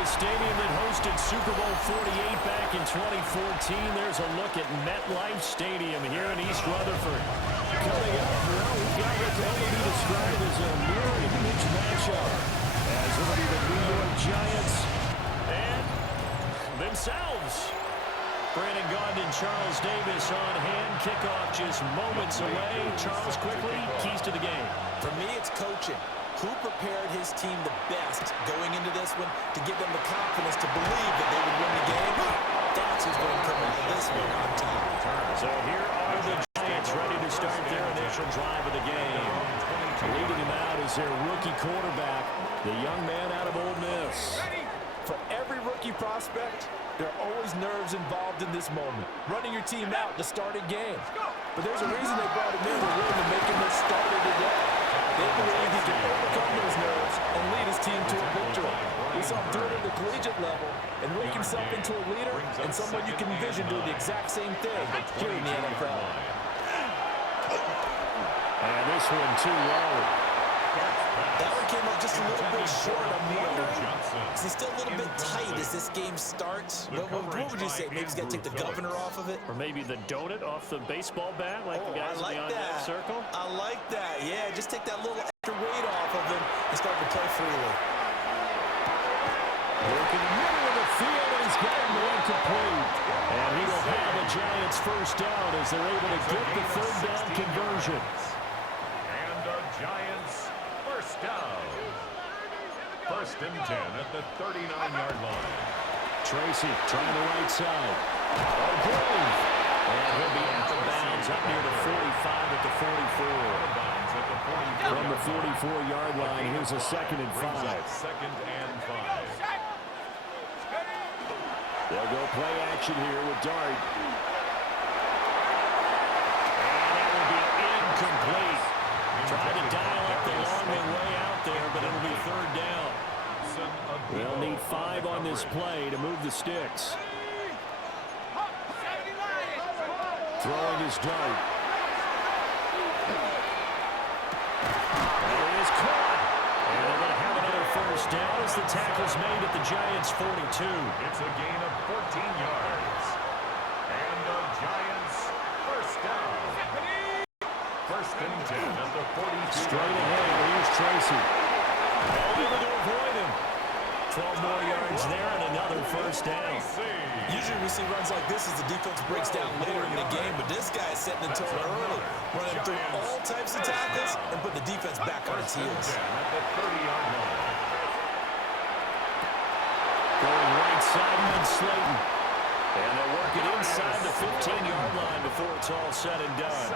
the stadium that hosted Super Bowl 48 back in 2014. There's a look at MetLife Stadium here in East Rutherford. Coming up, well, we've got what can only be described as a mirror image matchup, as it'll be the New York Giants and themselves. Brandon Gaudin and Charles Davis on hand. Kickoff just moments away. Charles, quickly, keys to the game. For me, it's coaching. Who prepared his team the best going into this one to give them the confidence to believe that they would win the game? That's who's going to come out of this one on top. So here are the Giants ready to start their initial drive of the game. Leading him out is their rookie quarterback, the young man out of Ole Miss. For every rookie prospect, there are always nerves involved in this moment. Running your team out to start a game. But there's a reason they brought him in. They're willing to make him their starter today. They believe he can overcome those nerves and lead his team to a victory. We saw him do it at the collegiate level and work himself into a leader and someone you can envision doing the exact same thing here in the NFL. And this one too low. That one came up just a little bit short. I'm wondering, is he still a little bit tight as this game starts? What would you say? Maybe he's got to take the governor off of it? Or maybe the donut off the baseball bat, like the guys beyond that circle? I like that. Yeah, just take that little extra weight off of him and start to play freely. Working the middle of the field, and he's got him incomplete. And he will have a Giants first down as they're able to get the third down conversion. And the Giants first down. First and 10 at the 39-yard line. Tracy trying the right side. Grove. And he'll be out of bounds up near the 45 at the 44. From the 44-yard line, here's a 2nd and 5. Second and 5. They'll go play action here with Dart. And that will be incomplete. Trying to dial up the long way out there, but it'll be third down. They'll need 5 on this play to move the sticks. Throwing his Dart. And it is caught. And they're going to have another first down as the tackle's made at the Giants' 42. It's a gain of 14 yards. And the Giants first down. First and 10 at the 42. Straight ahead, here's Tracy. Able to avoid him. 12 more yards there and another first down. Usually we see runs like this as the defense breaks down later in the game, but this guy is setting the tone early, running through all types of tackles and putting the defense back on its heels. At the 30-yard line. Going right side, and Slayton. And they'll work it inside the 15-yard line before it's all said and done.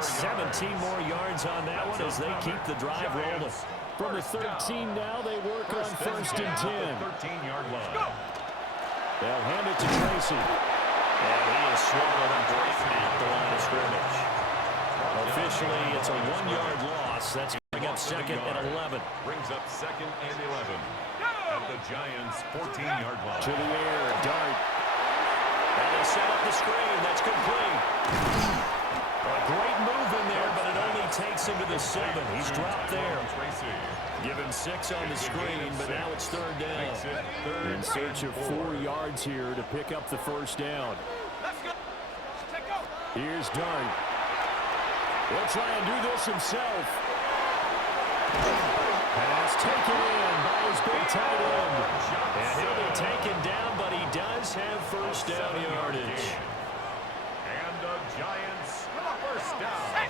17 more yards on that one as they keep the drive rolling. From the 13 now, they work on first and 10. 13-yard line. They'll hand it to Tracy. And he is swallowed up right at the line of scrimmage. Officially, it's a 1-yard loss. That's bring up 2nd and 11. Brings up 2nd and 11. At the Giants' 14-yard line. To the air, Dart. And they set up the screen. That's complete. A great move in there, but it only takes him to the 7. He's dropped there. Given 6 on the screen, but now it's third down. In search of 4 yards here to pick up the first down. Here's Dart. He'll try and do this himself. Pass taken in by his big tight end. And he'll be taken down, but he does have first down yardage. And the Giants first down.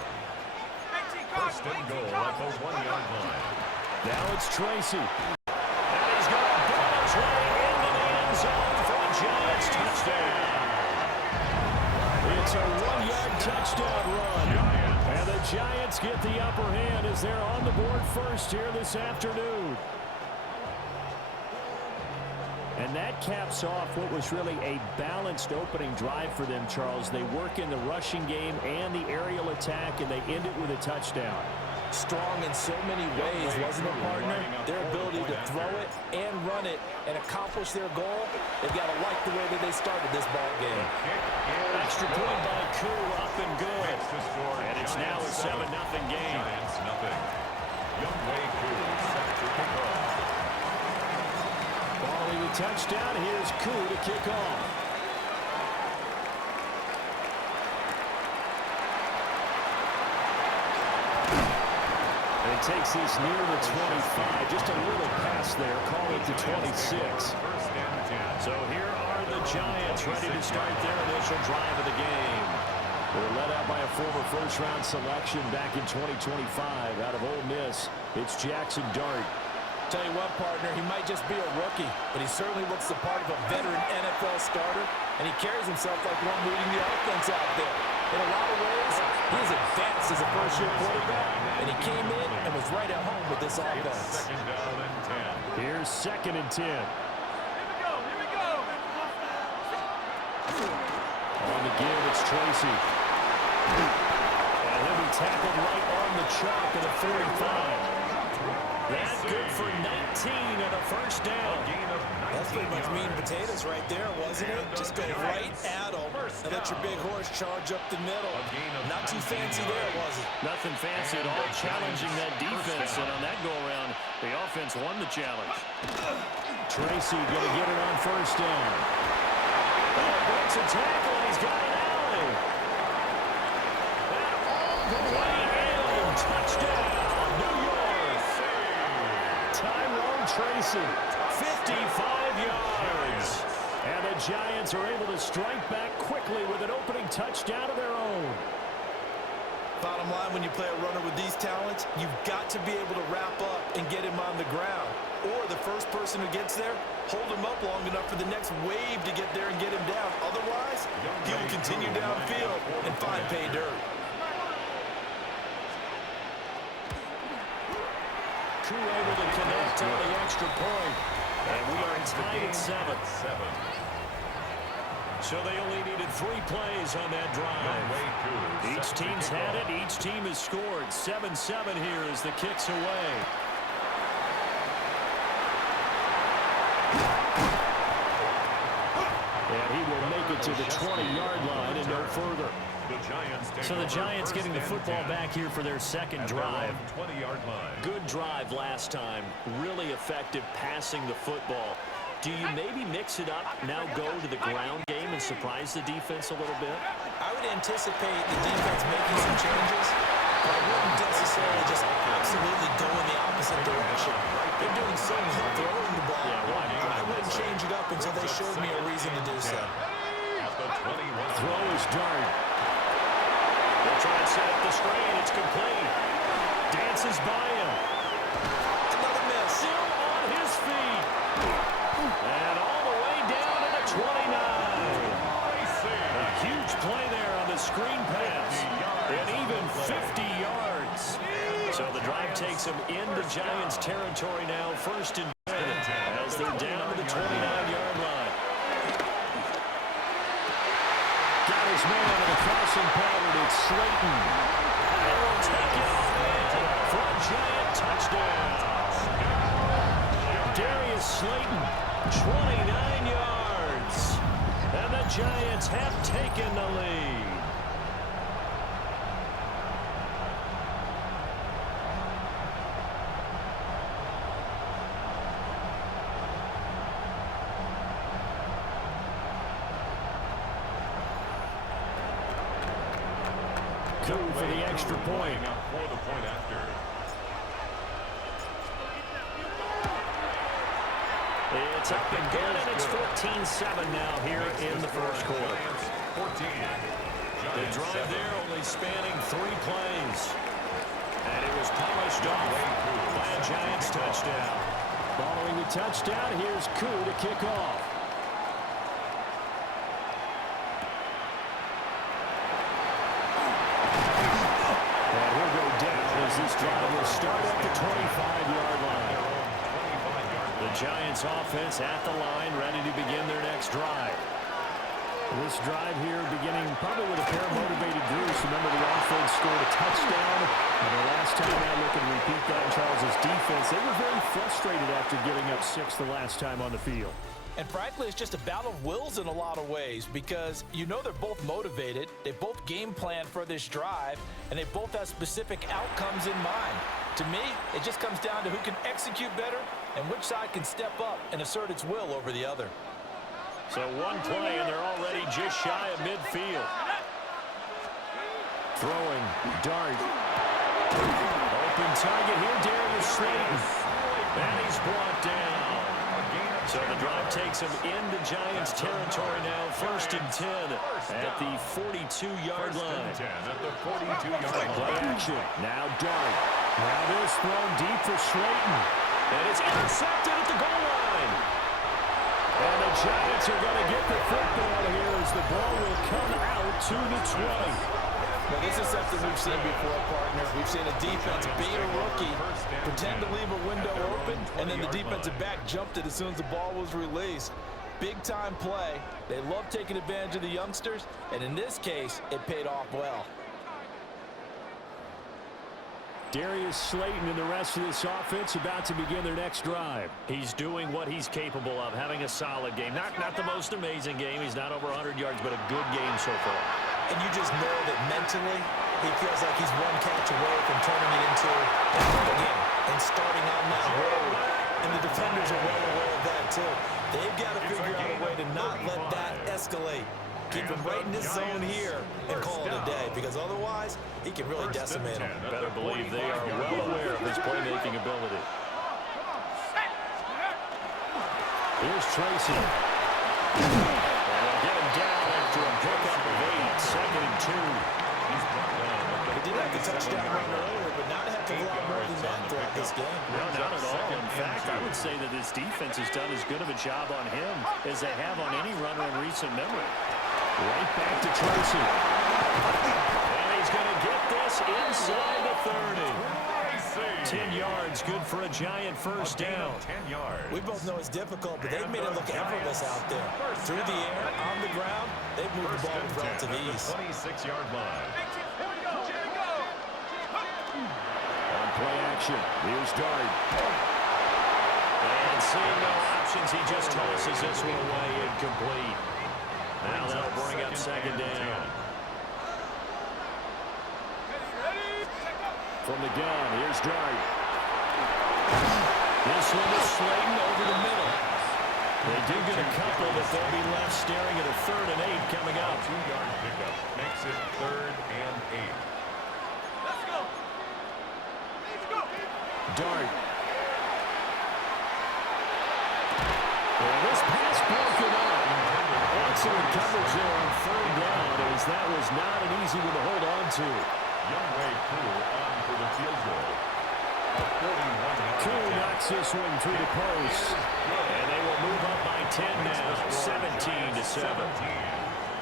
First and goal at the 1-yard line. Now it's Tracy. And he's got a barge right into the end zone for a Giants touchdown. It's a 1-yard touchdown run. And the Giants get the upper hand as they're on the board first here this afternoon. And that caps off what was really a balanced opening drive for them, Charles. They work in the rushing game and the aerial attack, and they end it with a touchdown. Strong in so many ways, wasn't it, partner? Their ability to throw it and run it and accomplish their goal, they've got to like the way that they started this ball game. Extra point by Koo, up and good. And it's now a 7-0 game. Giants nothing. Youngway Koo set to kick off. Ball touchdown. Here's Koo to kick off. And he takes this near the 25. Just a little pass there. Call it the 26. So here are the Giants ready to start their initial drive of the game. They're led out by a former first-round selection back in 2025 out of Ole Miss. It's Jackson Dart. Tell you what, partner, he might just be a rookie, but he certainly looks the part of a veteran NFL starter, and he carries himself like one leading the offense out there. In a lot of ways, he is advanced as a first-year quarterback, and he came in and was right at home with this offense. Here's 2nd and 10. On the give, it's Tracy. And he'll be tackled right on the chalk at the 45. That's good for 19 and a first down. That's pretty much meat and potatoes right there, wasn't it? Just go right at them and let your big horse charge up the middle. Not too fancy there, was it? Nothing fancy at all, challenging that defense. And on that go-around, the offense won the challenge. Tracy going to get it on first down. Breaks a tackle, and he's got an alley. And all the way in, touchdown, New York. Tyrone Tracy, 55 yards. And the Giants are able to strike back quickly with an opening touchdown of their own. Bottom line, when you play a runner with these talents, you've got to be able to wrap up and get him on the ground. Or the first person who gets there, hold him up long enough for the next wave to get there and get him down. Otherwise, he will continue downfield and find pay dirt. Koo able to connect on the extra point. And we are tied at 7. So they only needed 3 plays on that drive. Each team's had it. Each team has scored. 7-7 here as the kick's away. And he will make it to the 20-yard line and no further. So the Giants getting the football back here for their second drive. Good drive last time. Really effective passing the football. Do you maybe mix it up, now go to the ground game and surprise the defense a little bit? I would anticipate the defense making some changes, but I wouldn't necessarily just absolutely go in the opposite direction. They're doing so well throwing the ball. I wouldn't change it up until they showed me a reason to do so. Throw is Dart. They'll try and set up the screen. It's complete. Dances by him. Another miss. Still on his feet. And all the way down to the 29. A huge play there on the screen pass. And even 50 yards. So the drive takes them into Giants territory now. 1st and 10 as they're down to the 29-yard line. Got his man in the crossing pattern. It's Slayton. And will take it for a Giant touchdown. Darius Slayton, 29 yards. And the Giants have taken the lead. Koo for the extra point. It's up and good, and it's 14-7 now here in the first quarter. The drive there only spanning 3 plays. And it was polished off by a Giants touchdown. Following the touchdown, here's Koo to kick off. And he'll go down as this drive will start at the 25-yard line. The Giants offense at the line, ready to begin their next drive. This drive here beginning probably with a pair of motivated groups. Remember, the offense scored a touchdown. And the last time out, looking to repeat that in Charles' defense. They were very frustrated after giving up 6 the last time on the field. And frankly, it's just a battle of wills in a lot of ways because you know they're both motivated, they both game plan for this drive, and they both have specific outcomes in mind. To me, it just comes down to who can execute better and which side can step up and assert its will over the other. So one play, and they're already just shy of midfield. Throwing, dart. Open target here, Darius Slayton. And he's brought down. So the drive takes him into Giants territory now, 1st and 10 at the 42-yard line. Play action. Now dart. Now this thrown deep for Slayton. And it's intercepted at the goal line. And the Giants are going to get the football here as the ball will come out to the 20. Now, this is something we've seen before, partner. We've seen a defense beat a rookie, pretend to leave a window open, and then the defensive back jumped it as soon as the ball was released. Big-time play. They love taking advantage of the youngsters, and in this case, it paid off well. Darius Slayton and the rest of this offense about to begin their next drive. He's doing what he's capable of, having a solid game. Not the most amazing game. He's not over 100 yards, but a good game so far. And you just know that mentally, he feels like he's one catch away from turning it into a big game and starting on that road. And the defenders are well aware of that, too. They've got to figure out a way to not let that escalate. Keep him right in this zone here and call it a day, because otherwise, he can really decimate him. Better believe they are well aware of his playmaking ability. Here's Tracy. And they'll get him down after a pickup of 8, 2nd and 2. He did have the touchdown run earlier, but not a heck of a lot more than that throughout this game. No, not at all. In fact, I would say that this defense has done as good of a job on him as they have on any runner in recent memory. Right back to Tracy. And he's going to get this inside the 30. 10 yards, good for a Giant first down. 10 yards. We both know it's difficult, but they've made it look effortless out there. Through the air, on the ground, they've moved the ball with relative ease. 26-yard line. On play action, here's Dart. And seeing no options, he just tosses this one away incomplete. Now that'll bring up 2nd down. From the gun, here's Dart. This one is Slayton over the middle. They do get a couple, but they'll be left staring at a 3rd and 8 coming up. 2-yard pickup makes it 3rd and 8. Dart. And this pass broken up. Excellent coverage there on 3rd down, as that was not an easy one to hold on to. Youngway Poole on for the field goal. A 41-yard Koo knocks this one through the post. And they will move up by 10 now, 17-7.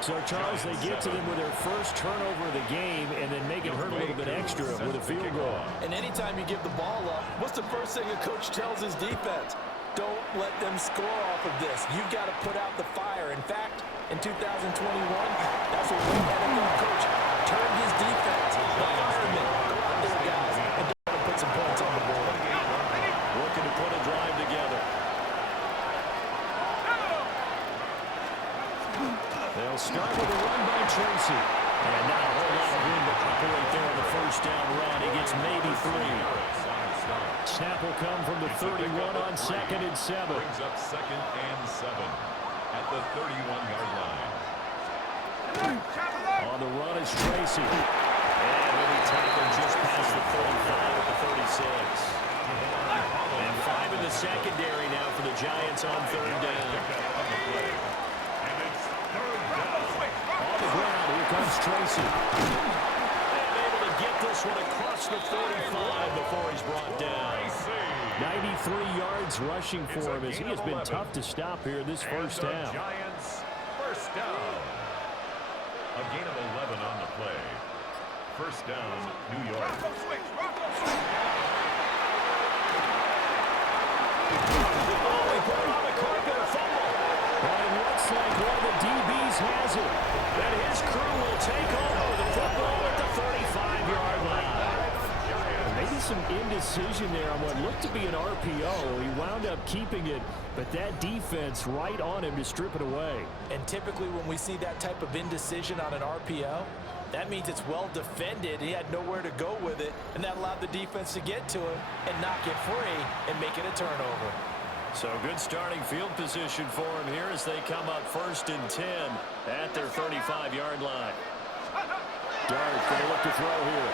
So, Charles, they get to them with their first turnover of the game and then make it hurt a little bit extra with a field goal. And anytime you give the ball up, what's the first thing a coach tells his defense? Don't let them score off of this. You've got to put out the fire. In fact, in 2021, that's what one NFL coach turned his defense. The firemen, go out there, guys, and don't put some points on the board. Looking to put a drive together. They'll start with a run by Tracy. And not a whole lot of room to operate there on the first down run. He gets maybe 3. Snap will come from the 31 on 2nd and 7. Brings up 2nd and 7 at the 31-yard line. On the run is Tracy. And he'll be tackled just past the 45 at the 36. And 5 in the secondary now for the Giants on 3rd down. And it's 3rd down. On the ground, here comes Tracy. And able to get this one across the 45 before he's brought down. 93 yards rushing for him as he has been tough to stop here this first down. Giants first down. A gain of 11 on the play. First down, New York. Oh, he put it on the carpet, a fumble. And it looks like one of the DBs has it. And his crew will take over the football at the 35-yard line. Maybe some indecision there on what looked to be an RPO. He wound up keeping it, but that defense right on him to strip it away. And typically when we see that type of indecision on an RPO, that means it's well defended. He had nowhere to go with it, and that allowed the defense to get to him and knock it free and make it a turnover. So good starting field position for him here as they come up 1st and 10 at their 35-yard line. Dart going to look to throw here.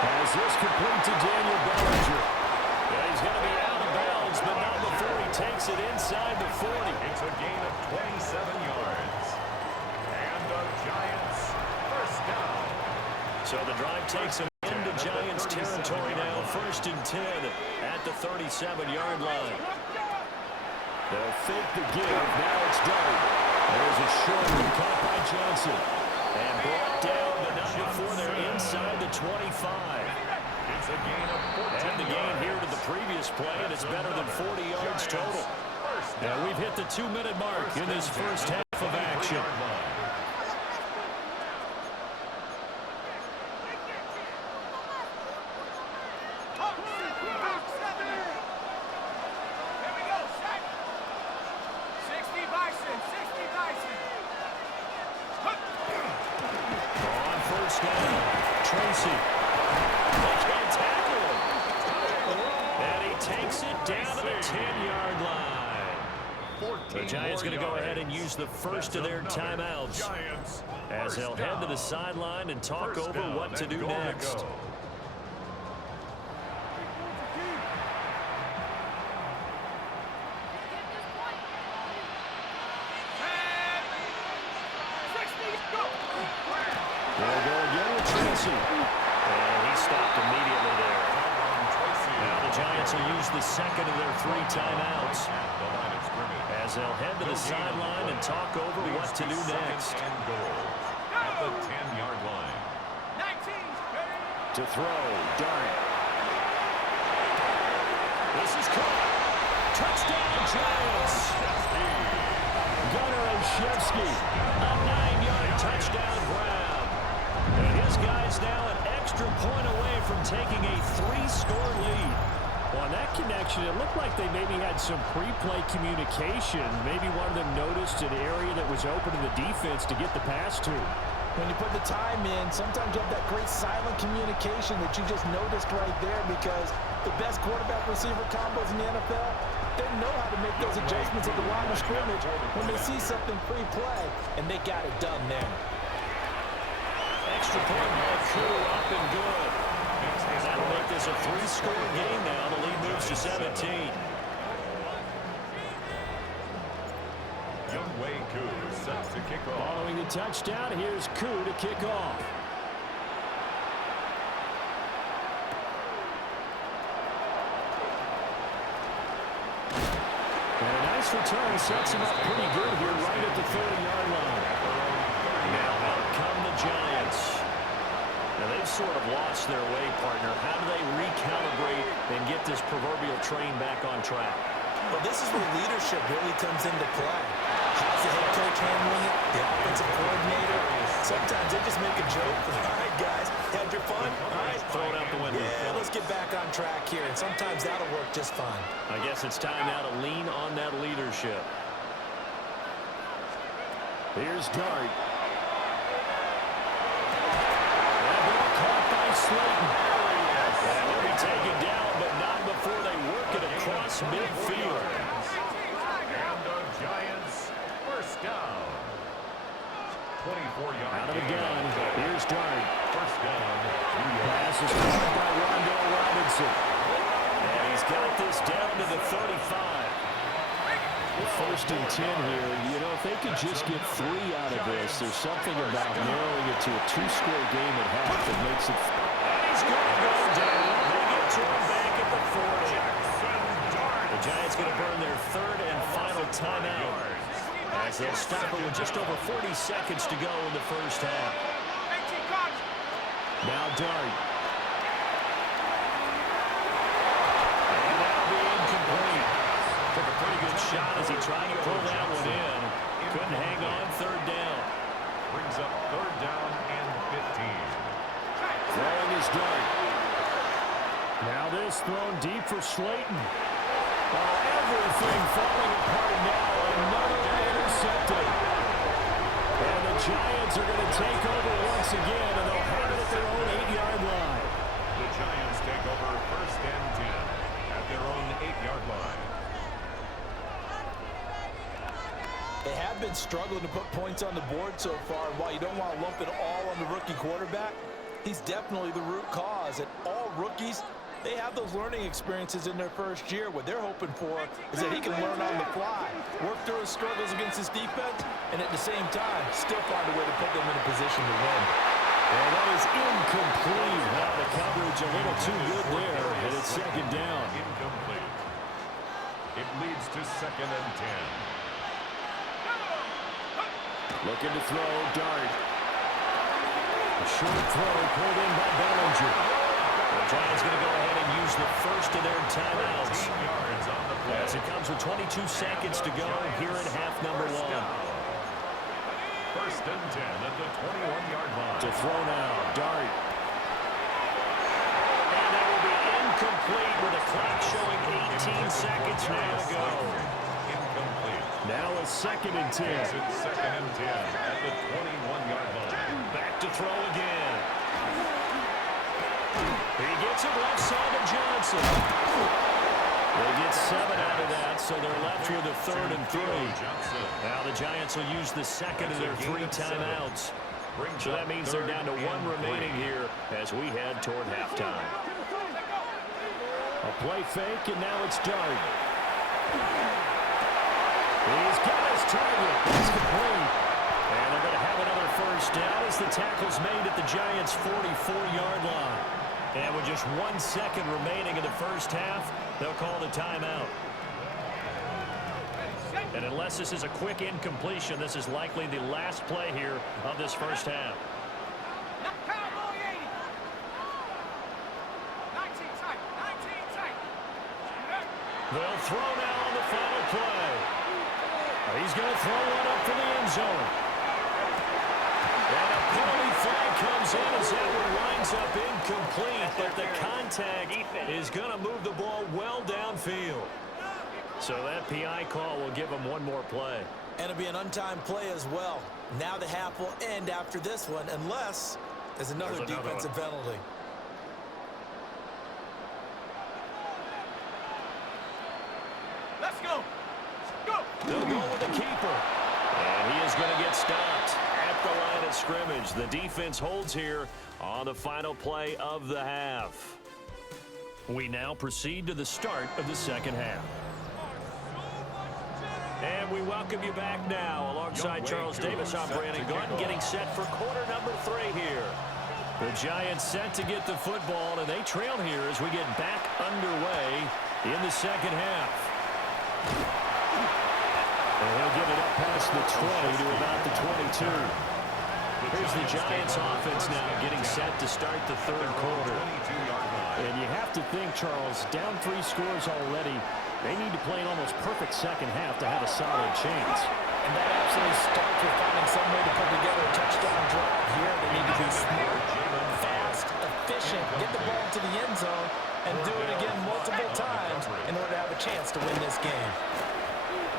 As this complete to Daniel Bellinger. Yeah, he's going to be out of bounds, but not before he takes it inside the 40. It's a gain of 27 yards. And the Giants first down. So the drive takes him into Giants territory now. 1st and 10 at the 37-yard line. They'll fake the give. Now it's Dart. There's a short one caught by Johnson. And brought down, but not before they're inside the 25. It's a gain of 14 And the gain here to the previous play, and it's better than 40 yards total. Now we've hit the 2-minute mark in this first half of action. The Giants going to go ahead and use the first of their timeouts as they'll head to the sideline and talk over what to do next. They'll go again with Tracy. And he stopped immediately there. Now the Giants will use the second of their 3 timeouts as they'll head to the sideline and talk over what to do next. At the 10-yard line. To throw, Dart. This is caught. Touchdown, Giants. Gunnar Olszewski, a 9-yard touchdown grab. And his guy's now an extra point away from taking a 3-score lead. Well, on that connection, it looked like they maybe had some pre-play communication. Maybe one of them noticed an area that was open to the defense to get the pass to. When you put the time in, sometimes you have that great silent communication that you just noticed right there, because the best quarterback-receiver combos in the NFL, they know how to make those adjustments at the line of scrimmage when they see something pre-play, and they got it done there. Extra point by Crew, up and good. That'll make this a 3-score game now. The lead moves to 17. Youngway Koo set to kick off. Following the touchdown, here's Koo to kick off. And a nice return sets him up pretty good here right at the 30-yard line. Now out come the Giants. Now they've sort of lost their way, partner. How do they recalibrate and get this proverbial train back on track? Well, this is where leadership really comes into play. How's the head coach handling it? The offensive coordinator? Sometimes they just make a joke. All right, guys, had your fun? All right, throw it out the window. Yeah, let's get back on track here, and sometimes that'll work just fine. I guess it's time now to lean on that leadership. Here's Dart. That ball caught by Slayton. That will be taken down, but not before they work it across midfield. And the Giants first down. 24-yard Out of the gun. Here's Dart. First down. Pass is caught by Rondell Robinson. And he's got this down to the 35. 1st and 10 here. You know, if they could just get 3 out of this, there's something about narrowing it to a 2-score game at half that makes it. And he's going to go down. They get to him back at the 40. The Giants going to burn their 3rd and final timeout as they'll stop it with just over 40 seconds to go in the first half. Now Dart. And that'll be incomplete. Took a pretty good shot as he tried to pull that one in. Couldn't hang on 3rd down. Brings up 3rd down and 15. Throwing his Dart. is thrown deep for Slayton. Oh, everything falling apart now. Another intercepted. And the Giants are going to take over once again, and they'll have it at their own 8-yard line. The Giants take over 1st and 10 at their own 8-yard line. They have been struggling to put points on the board so far, and while you don't want to lump it all on the rookie quarterback, he's definitely the root cause. And all rookies, they have those learning experiences in their first year. What they're hoping for is that he can learn on the fly, work through his struggles against his defense, and at the same time, still find a way to put them in a position to win. Well, that is incomplete. Now the coverage a little too good there, and it's 2nd down. Incomplete. It leads to 2nd and 10. Looking to throw, Dart. A short throw pulled in by Bellinger. The Giants going to go ahead and use the first of their timeouts. Yards on the play. As it comes with 22 seconds to go here in half number 1. 1st and 10 at the 21-yard line. To throw now, Dart. And that will be incomplete with a clock showing 18 seconds now to go. Incomplete. Now a 2nd and 10. It's 2nd and 10 at the 21-yard line. Back to throw again. He gets it left side of Johnson. They get 7 out of that, so they're left with a 3rd and 3. Now the Giants will use the 2nd of their 3 timeouts. So that means they're down to 1 remaining here as we head toward halftime. A play fake, and now it's Dart. He's got his target. He's complete. And they're going to have another 1st down as the tackle's made at the Giants' 44-yard line. And with just 1 second remaining in the first half, they'll call the timeout. And unless this is a quick incompletion, this is likely the last play here of this first half. They'll throw now on the final play. He's going to throw one up for the end zone. And a penalty flag comes in as that one winds up incomplete, but the contact is going to move the ball well downfield. So that PI call will give him one more play. And it'll be an untimed play as well. Now the half will end after this one, unless there's another defensive penalty. Let's go. Go. They'll go with the keeper. And he is going to get stopped at the line of scrimmage. The defense holds here on the final play of the half. We now proceed to the start of the second half. And we welcome you back now. Alongside Charles Davis, I'm Brandon Gunn, getting set for quarter number 3 here. The Giants set to get the football, and they trail here as we get back underway in the second half. And he'll get it up past the 20 to about the 22. Here's the Giants offense now getting set to start the third quarter. And you have to think, Charles, down 3 scores already, they need to play an almost perfect second half to have a solid chance. And that absolutely starts with finding some way to put together a touchdown drive here. They need to be smart, fast, efficient, get the ball to the end zone, and do it again multiple times in order to have a chance to win this game.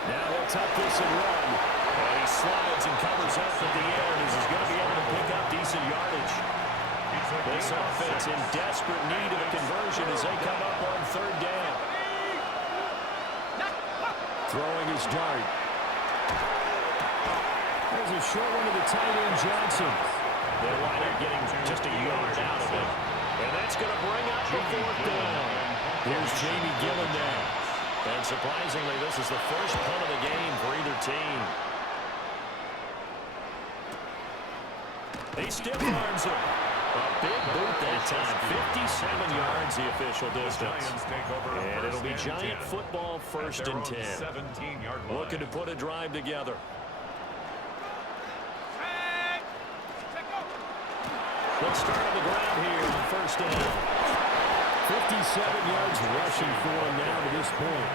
Now he'll tuck this and run. And he slides and covers up at the end as he's going to be able to pick up decent yardage. This offense in desperate need of a conversion as they come up on 3rd down. Throwing his Dart. There's a short one to the tight end, Johnson. They'll wind up getting just a yard out of it. And that's going to bring up the 4th down. Here's Jamie Gillen now. And surprisingly, this is the first punt of the game for either team. He stiff arms it. A big boot that time. 57 yards the official distance. And it'll be Giant football 1st and 10. Looking to put a drive together. Let's start on the ground here on 1st down. 57 yards rushing for him now to this point.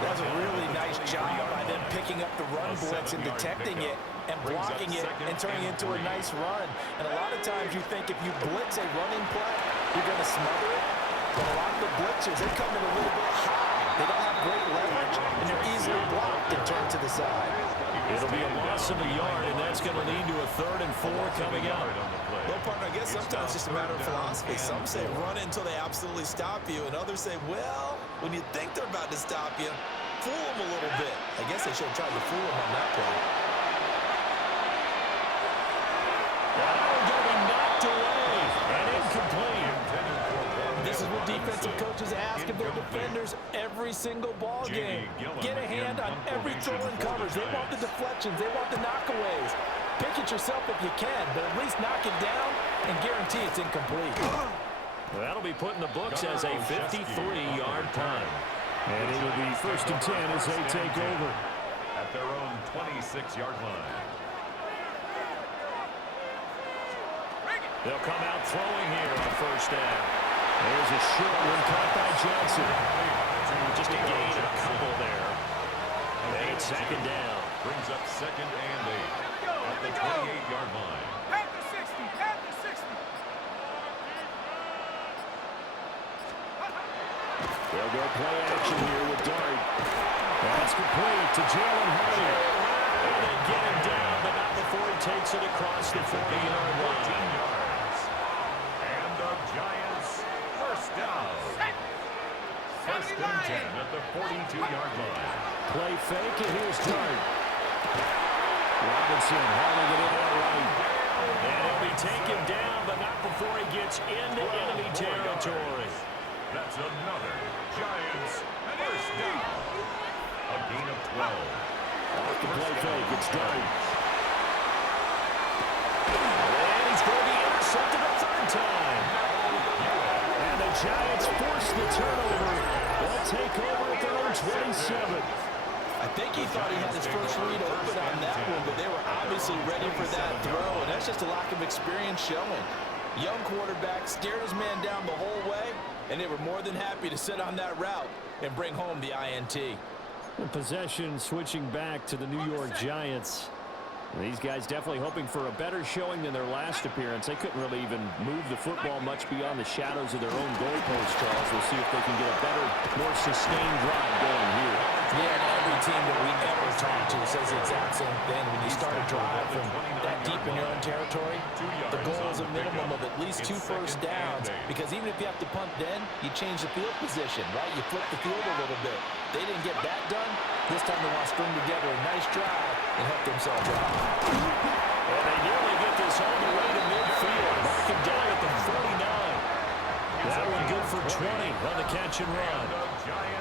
That's a really nice job by them picking up the run blitz and detecting it and blocking it and turning it into a nice run. And a lot of times you think if you blitz a running play, you're going to smother it. but a lot of the blitzers, they come in a little bit high. They don't have great leverage, and they're easily blocked and turned to the side. It'll be a loss of a yard, and that's going to lead to a 3rd and 4 coming up. Well, partner, I guess sometimes it's just a matter of philosophy. Some say run it until they absolutely stop you, and others say, well, when you think they're about to stop you, fool them a little bit. I guess they should have tried to fool them on that play. Going to be knocked away and incomplete. This is what defensive coaches ask of their defenders every single ball game. Get a hand on every throw and coverage. They want the deflections. They want the knockaways. Pick it yourself if you can, but at least knock it down and guarantee it's incomplete. Well, that'll be put in the books as a 53-yard punt. And it will be 1st and 10 as they take over. At their own 26-yard line. They'll come out throwing here on 1st down. There's a short one caught by Johnson. Just a gain of a couple there. And it's 2nd down. Brings up 2nd and 8 at the 28-yard line. At the 60, at the 60. They'll go play action here with Dart. That's complete to Jalen Hurley. And they get him down, but not before he takes it across the 40-yard line. 14 yards. And the Giants, 1st down. 1st and 10 at the 42-yard line. Play fake, and here's Dart. Robinson hauling it in there right. And he'll be taken down, but not before he gets into enemy territory. That's another Giants 1st down. A gain of 12. Off the play fake, it's Dart. And he's going to be intercepted a 3rd time. And the Giants force the turnover. They'll take over at their own 27. I think he thought he had his first read open on that one, but they were obviously ready for that throw, and that's just a lack of experience showing. Young quarterback stared his man down the whole way, and they were more than happy to sit on that route and bring home the INT. Possession switching back to the New York Giants. These guys definitely hoping for a better showing than their last appearance. They couldn't really even move the football much beyond the shadows of their own goalpost, Charles. We'll see if they can get a better, more sustained drive going here. Yeah, and every team that we ever talk to says the exact same thing. When you start a drive from that deep in your own territory, the goal is a minimum of at least 2 first downs, because even if you have to punt then, you change the field position, right? You flip the field a little bit. They didn't get that done. This time they want to string together a nice drive and help themselves out. Well, they nearly get this all the way to midfield. Marking down at the 49. That one good for 20 on the catch and run.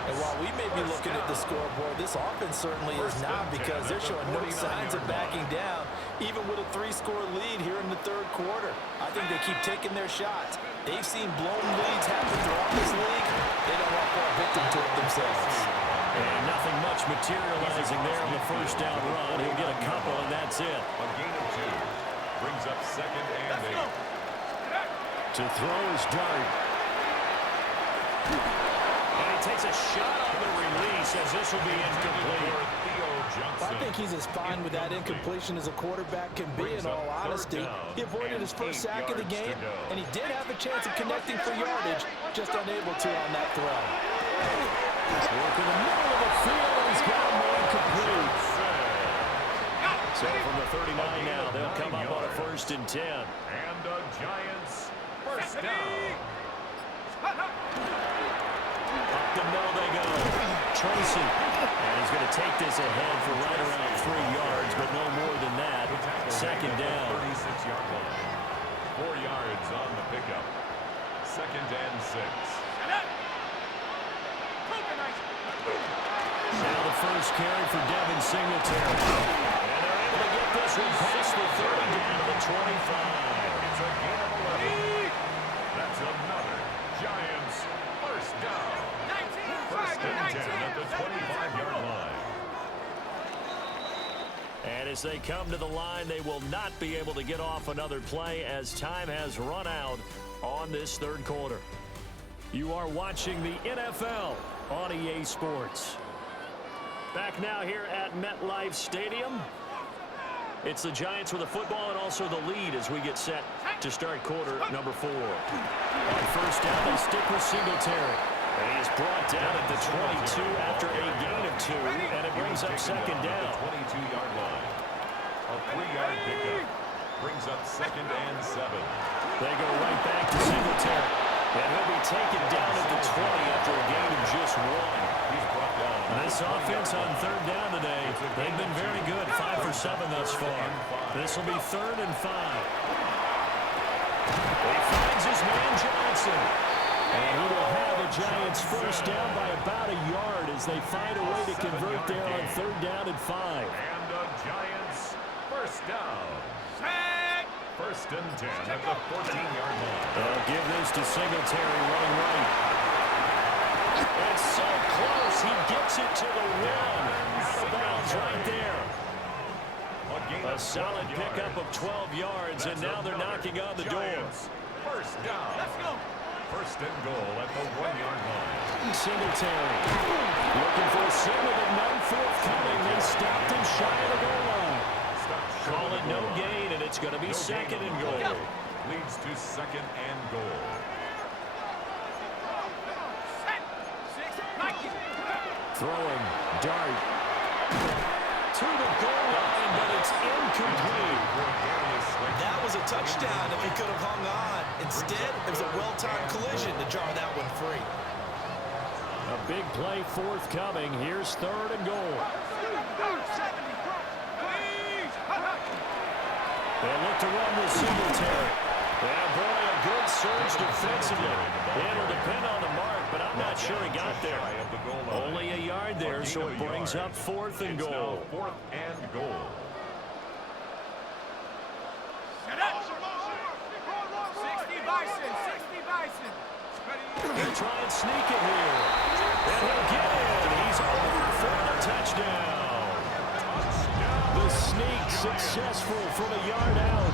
And while we may be looking at the scoreboard, this offense certainly is not, because they're showing no signs of backing down, even with a 3-score lead here in the 3rd quarter. I think they keep taking their shots. They've seen blown leads happen throughout this league. They don't want to fall victim to it themselves. And nothing much materializing there on the 1st down run. He'll get a couple, and that's it. A gain of 2. Brings up 2nd and 8. To throw is Dart. And he takes a shot on the release, as this will be incomplete. I think he's as fine with that incompletion as a quarterback can be, in all honesty. He avoided his first sack of the game, and he did have a chance of connecting for yardage, just unable to on that throw. Work in the middle of the field, and he's got him incomplete. So from the 39 now, they'll come up on a 1st and 10. And the Giants 1st down. Up the middle they go. Tracy. And he's going to take this ahead for right around 3 yards, but no more than that. 2nd down. 36-yard line. 4 yards on the pickup. 2nd and 6. Now the first carry for Devin Singletary. And they're able to get this one past the 30 down to the 25. It's a gain of 11. That's another Giants 1st down. 1st and 10 at the 25-yard line. And as they come to the line, they will not be able to get off another play as time has run out on this 3rd quarter. You are watching the NFL on EA Sports. Back now here at MetLife Stadium. It's the Giants with the football and also the lead as we get set to start quarter number 4. On first down, they stick with Singletary. And he is brought down at the 22 after a gain of 2, and it brings up second down. 22-yard line. A 3-yard pickup brings up 2nd and 7. They go right back to Singletary. And he'll be taken down at the 20 after a gain of just 1. He's brought down. This offense on third down today, they've been very good, 5 for 7 thus far. This will be 3rd and 5. He finds his man Johnson. And he will have a Giants first down by about a yard as they find a way to convert there on 3rd down and 5. And a Giants first down. 1st and 10 at the 14-yard line. They'll give this to Singletary running right. It's so close. He gets it to the 1. Out of bounds right there. A solid pickup of 12 yards, and now they're knocking on the door. First down. Let's go. 1st and goal at the 1-yard line. Singletary looking for a single, but none forthcoming. They stopped him shy of the goal line. Call it no gain, and it's going to be 2nd and goal. Leads to 2nd and goal. Throwing, dart to the goal line, but it's incomplete. That was a touchdown if he could have hung on. Instead, it was a well-timed collision to draw that one free. A big play forthcoming. Here's 3rd and goal. They look to run with Singletary. Yeah, boy, a good surge defensively. It'll depend on the mark, but I'm not sure he got there. Only a yard there, so it brings up 4th and goal. 4th and goal. 60 Bison, 60 Bison. They try and sneak it here. And he'll get it. He's over for the touchdown. The sneak successful from a yard out.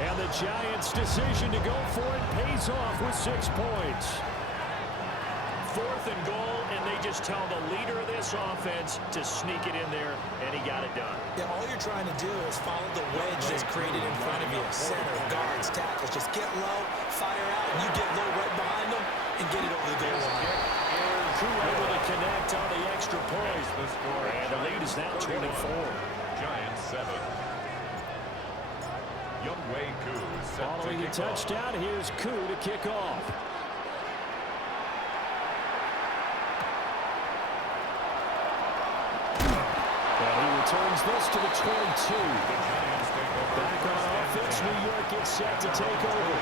And the Giants' decision to go for it pays off with 6 points. 4th and goal, and they just tell the leader of this offense to sneak it in there, and he got it done. Yeah, all you're trying to do is follow the wedge that's created in front of you. Center, guards, tackles. Just get low, fire out, and you get low right behind them and get it over the goal line. Able to connect on the extra point. And the lead is now 24. Giants 7. Youngway Koo set Following to the kick off. touchdown, here's Koo to kick off. And he returns this to the 22. Back on offense, New York gets set to take over.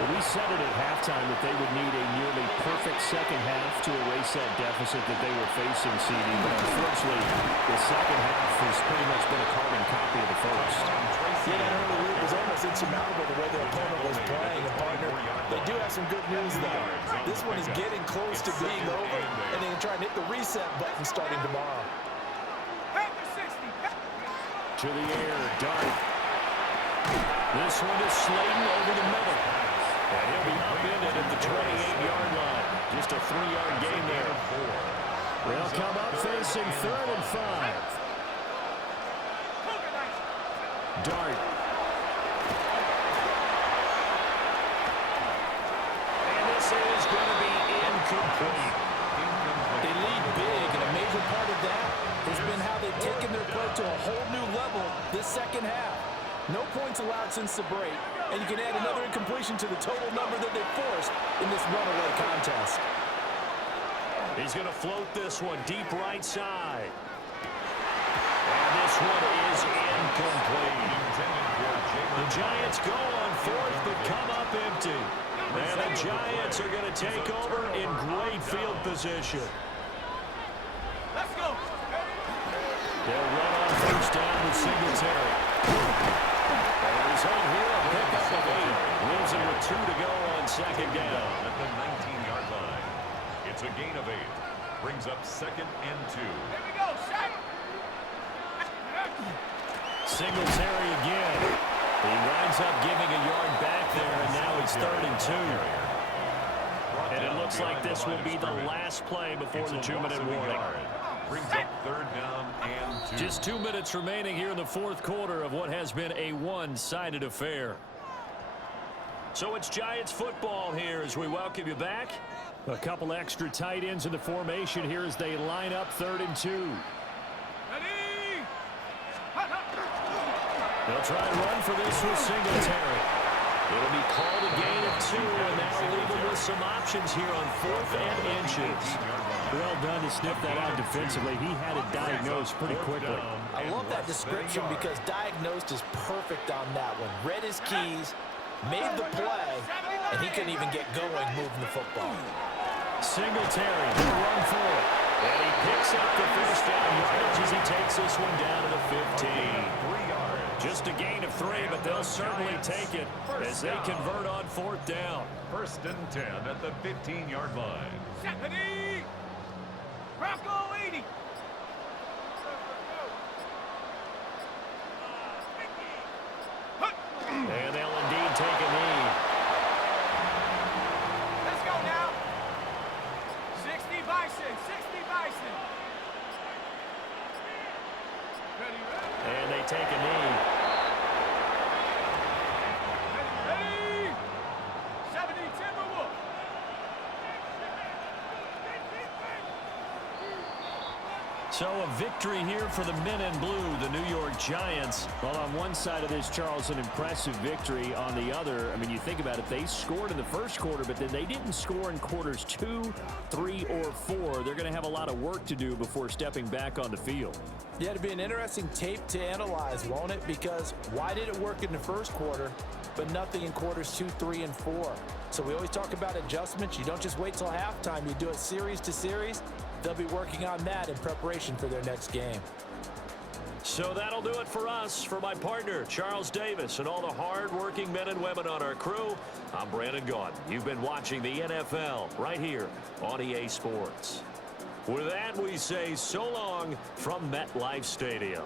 We said it at halftime that they would need a nearly perfect second half to erase that deficit that they were facing, CD. But unfortunately, the second half has pretty much been a carbon copy of the first. Yeah, that early lead was almost insurmountable the way their opponent was playing. And partner, they do have some good news, though. This one is getting close to being over, and they can try and hit the reset button starting tomorrow. To the air, dart. This one is Slayton over the middle. And he'll be upended at the 28-yard line. Just a 3-yard gain there. They'll come up facing 3rd and 5. Dart. And this is going to be incomplete. They lead big, and a major part of that has been how they've taken their play to a whole new level this second half. No points allowed since the break, and you can add another incompletion to the total number that they forced in this runaway contest. He's going to float this one deep right side. And this one is incomplete. The Giants go on 4th, but come up empty. And the Giants are going to take over in great field position. Let's go. They'll run on first down with Singletary. He's on here, a pickup of 8. Leaves him with 2 to go on second down. At the 19-yard line. It's a gain of 8. Brings up 2nd and 2. Here we go, shot. Singletary again. He winds up giving a yard back there, and now it's 3rd and 2. And it looks like this will be the last play before the 2-minute warning. brings up 3rd down and 2. Just 2 minutes remaining here in the 4th quarter of what has been a one-sided affair. So it's Giants football here as we welcome you back. A couple extra tight ends in the formation here as they line up 3rd and 2. Ready? They'll try and run for this with Singletary. It'll be called a gain of 2, and that'll leave them with some options here on 4th and inches. Well done to sniff that out defensively. He had it diagnosed pretty quickly. I love that description because diagnosed is perfect on that one. Read his keys, made the play, and he couldn't even get going moving the football. Singletary, he'll run for it. And he picks up the first down yardage as he takes this one down to the 15. 3 yards. Just a gain of 3, but they'll certainly take it as they convert on 4th down. 1st and 10 at the 15-yard line. Ready? Bronco 80. And they'll indeed take a knee. Let's go now. 60 Bison. 60 Bison. Ready? And they take a knee. Ready? 70 Timberwolves. So a victory here for the men in blue, the New York Giants. Well, on one side of this, Charles, an impressive victory. On the other, I mean, you think about it, they scored in the first quarter, but then they didn't score in quarters 2, 3, or 4. They're going to have a lot of work to do before stepping back on the field. Yeah, it'll be an interesting tape to analyze, won't it? Because why did it work in the first quarter, but nothing in quarters 2, 3, and 4? So we always talk about adjustments. You don't just wait till halftime. You do it series to series. They'll be working on that in preparation for their next game. So that'll do it for us. For my partner, Charles Davis, and all the hard-working men and women on our crew, I'm Brandon Gaudin. You've been watching the NFL right here on EA Sports. With that, we say so long from MetLife Stadium.